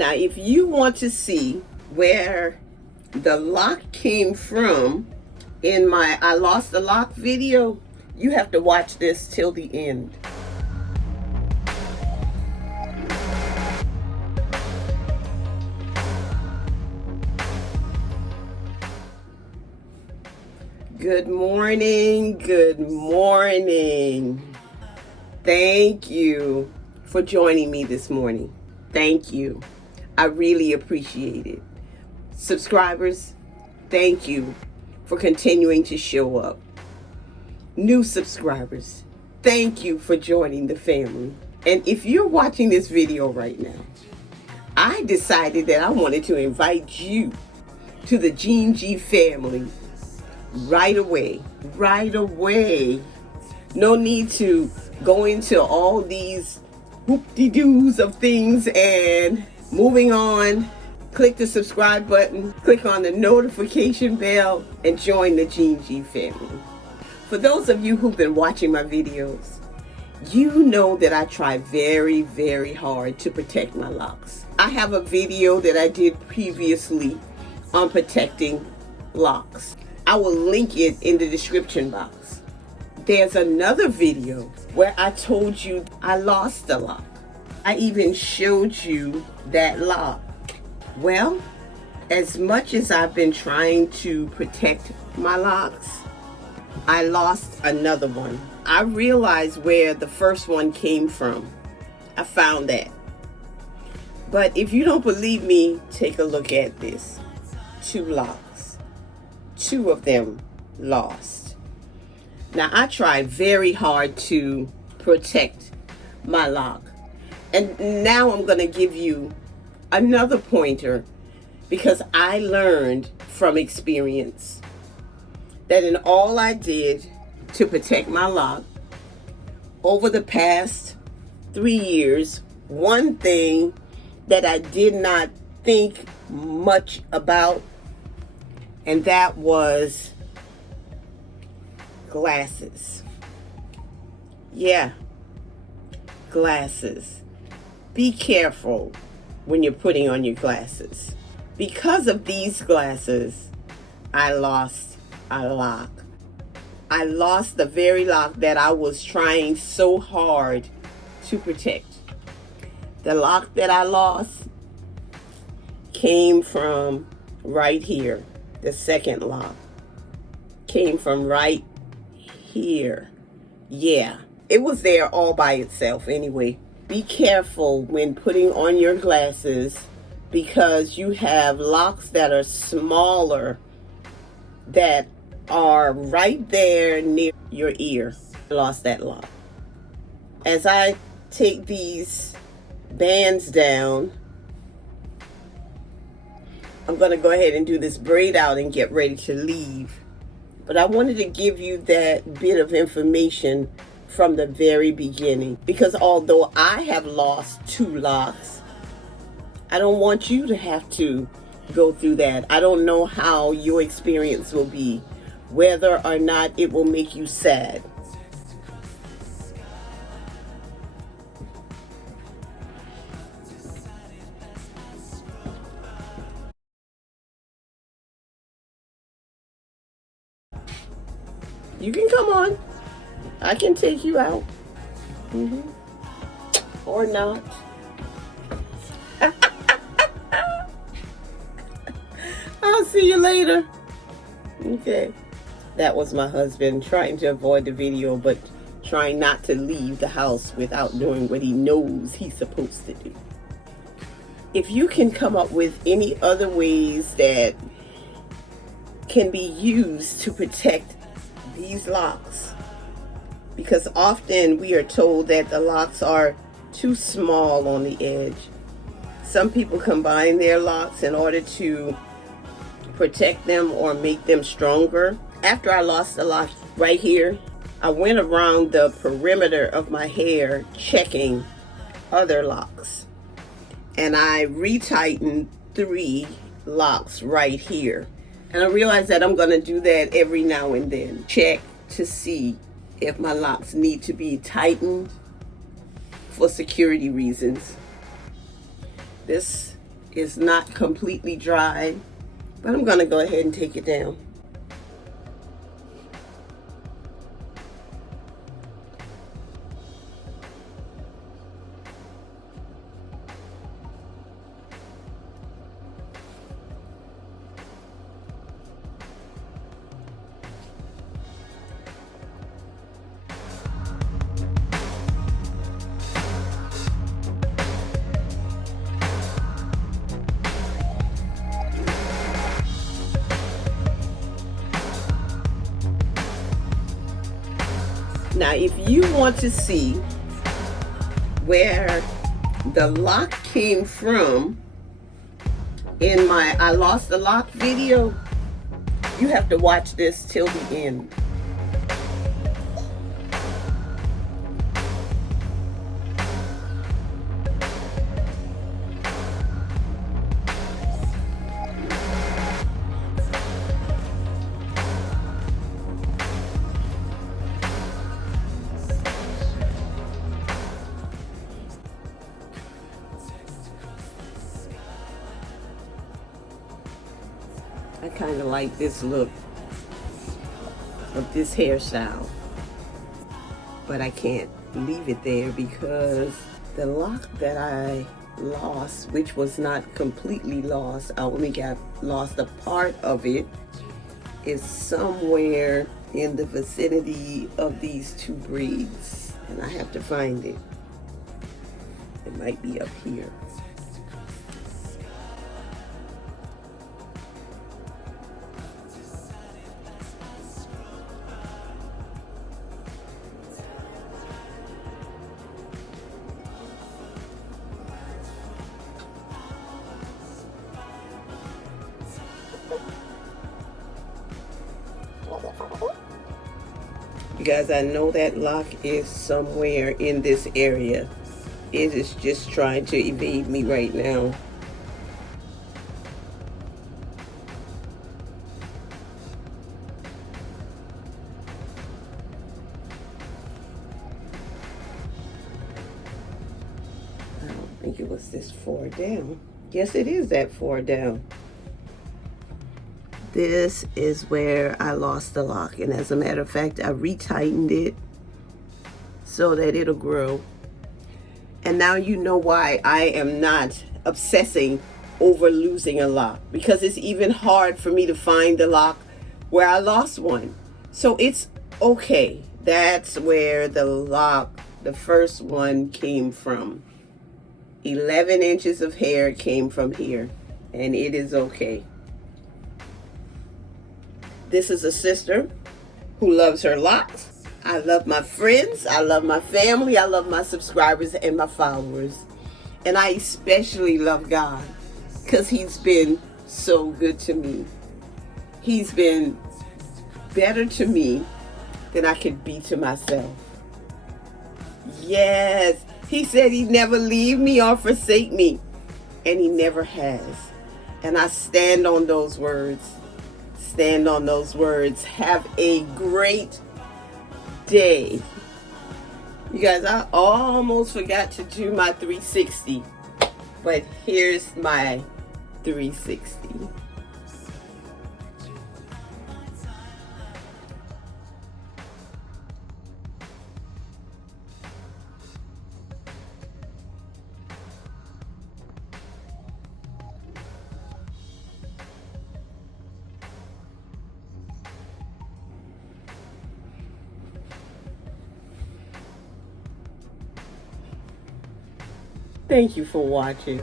Now, if you want to see where the lock came from in my I Lost the Lock video, you have to watch this till the end. Good morning, good morning. Thank you for joining me this morning. Thank you. I really appreciate it. Subscribers, thank you for continuing to show up. New subscribers, thank you for joining the family. And if you're watching this video right now, I decided that I wanted to invite you to the Gene G family right away. No need to go into all these whoop-de-doos of things and moving on. Click the subscribe button, click on the notification bell, and join the Gene G family. For those of you who've been watching my videos, you know that I try very, very hard to protect my locks. I have a video that I did previously on protecting locks. I will link it in the description box. There's another video where I told you I lost the lock. I even showed you that lock. Well, as much as I've been trying to protect my locks, I lost another one. I realized where the first one came from. I found that. But if you don't believe me, take a look at this. 2 locks. 2 of them lost. Now, I tried very hard to protect my lock. And now I'm going to give you another pointer, because I learned from experience that in all I did to protect my lock over the past 3 years, one thing that I did not think much about, and that was glasses. Yeah, glasses. Be careful when you're putting on your glasses. Because of these glasses, I lost a lock. I lost the very lock that I was trying so hard to protect. The lock that I lost came from right here. The second lock came from right here. Yeah, it was there all by itself anyway. Be careful when putting on your glasses, because you have locks that are smaller that are right there near your ear. I lost that lock. As I take these bands down, I'm going to go ahead and do this braid out and get ready to leave. But I wanted to give you that bit of information from the very beginning, because although I have lost 2 locks, I don't want you to have to go through that. I don't know how your experience will be, whether or not it will make you sad. You can come on. I can take you out. Or not. I'll see you later. Okay. That was my husband trying to avoid the video, but trying not to leave the house without doing what he knows he's supposed to do. If you can come up with any other ways that can be used to protect these locks, because often we are told that the locks are too small on the edge. Some people combine their locks in order to protect them or make them stronger. After I lost the lock right here, I went around the perimeter of my hair checking other locks, and I retightened 3 locks right here. And I realized that I'm going to do that every now and then. Check to see if my locks need to be tightened for security reasons. This is not completely dry, but I'm gonna go ahead and take it down. Now, if you want to see where the lock came from in my I Lost the Lock video, you have to watch this till the end. I kind of like this look of this hairstyle, but I can't leave it there because the lock that I lost, which was not completely lost, I only lost a part of it, is somewhere in the vicinity of these two braids, and I have to find it. It might be up here. You guys, I know that lock is somewhere in this area. It is just trying to evade me right now. I don't think it was this far down. Yes, it is that far down. This is where I lost the lock, and as a matter of fact, I retightened it so that it'll grow. And now you know why I am not obsessing over losing a lock, because it's even hard for me to find the lock where I lost one. So it's okay. That's where the lock, the first one, came from. 11 inches of hair came from here, and it is okay. This is a sister who loves her locks. I love my friends, I love my family, I love my subscribers and my followers. And I especially love God because He's been so good to me. He's been better to me than I could be to myself. Yes, He said He'd never leave me or forsake me, and He never has. And I stand on those words. Stand on those words. Have a great day. You guys, I almost forgot to do my 360, but here's my 360. Thank you for watching.